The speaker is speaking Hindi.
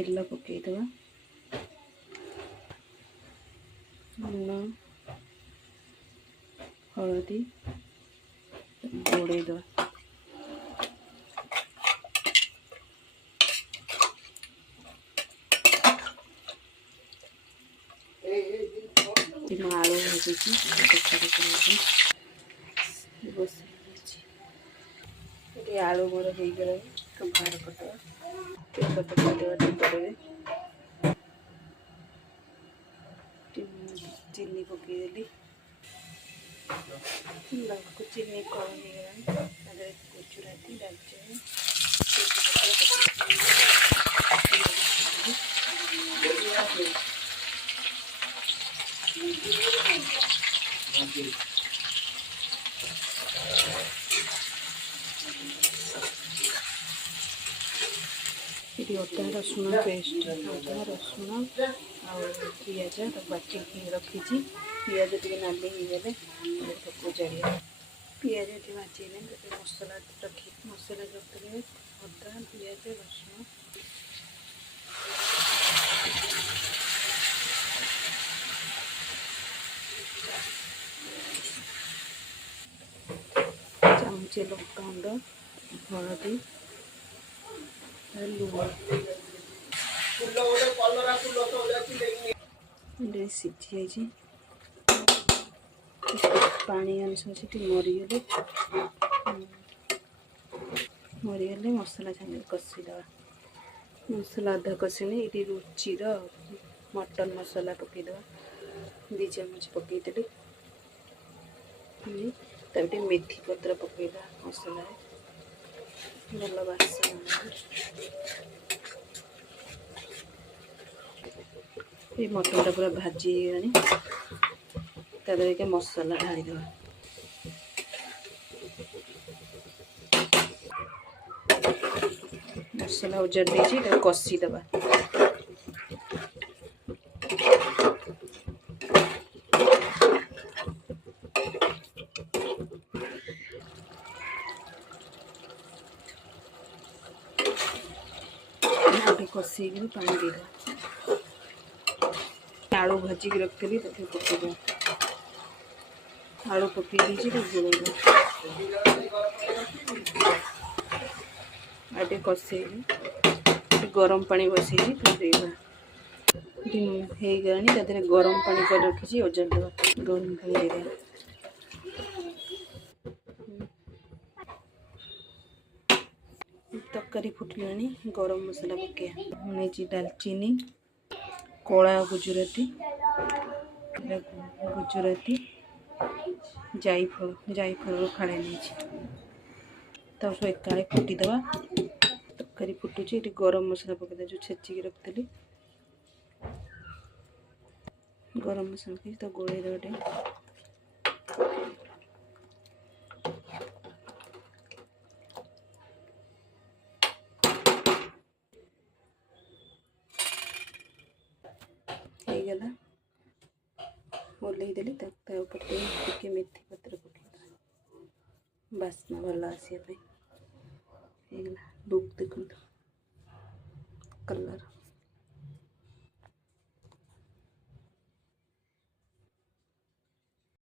तेल पकईदवा लुण हलदी घोड़ेदवा आलू भाजी आलू मोर हो गला बाहर करदे तेल पकईदवा चीनी पकईदेली चीनी कम हो गुजराती दालचीनी ये अदा रसुण पेस्ट अदा रसुण पिज बाटिक रखी पिज टे नाली होगले पकड़िया पिज ये भाजीने मसला रखी मसला रखिए अदा पिज रसुण चामचे लंकागुंड हलदी लुण सीझी पानी अनुसार से मरीगले मसला छान कषीद मसला अदा कषिनी ये रुचि मटन मसला पकईद 2 चम्मच पकईदेली तब मेथी पत्र पकईदा मसला भल बासन ये मटन टा पूरा भाजी गलानी के मसला ढालीद मसला उजाड़ देती कषीदबा कषी पानी दे आलू भाजी रखी पकईद आलू पकई गोल आटे कषे गरम पानी बसई गलानी गरम पानी कर रखी ओजाड़ देवा गरम पानी दे तरकारी फुटलानी गरम मसला पकईया दालचीनी कला गुजराती जायफल खाड़े नहीं सब एकाले फुटीदवा तरकारी फुटुची ये गरम मसला पकईद जो छेचिक रखी गरम मसला पकई तो गोलई दे गला ओल्लई देली टे मेथी पत्र पकईद बास्ना भल आसगला लुक देखो कलर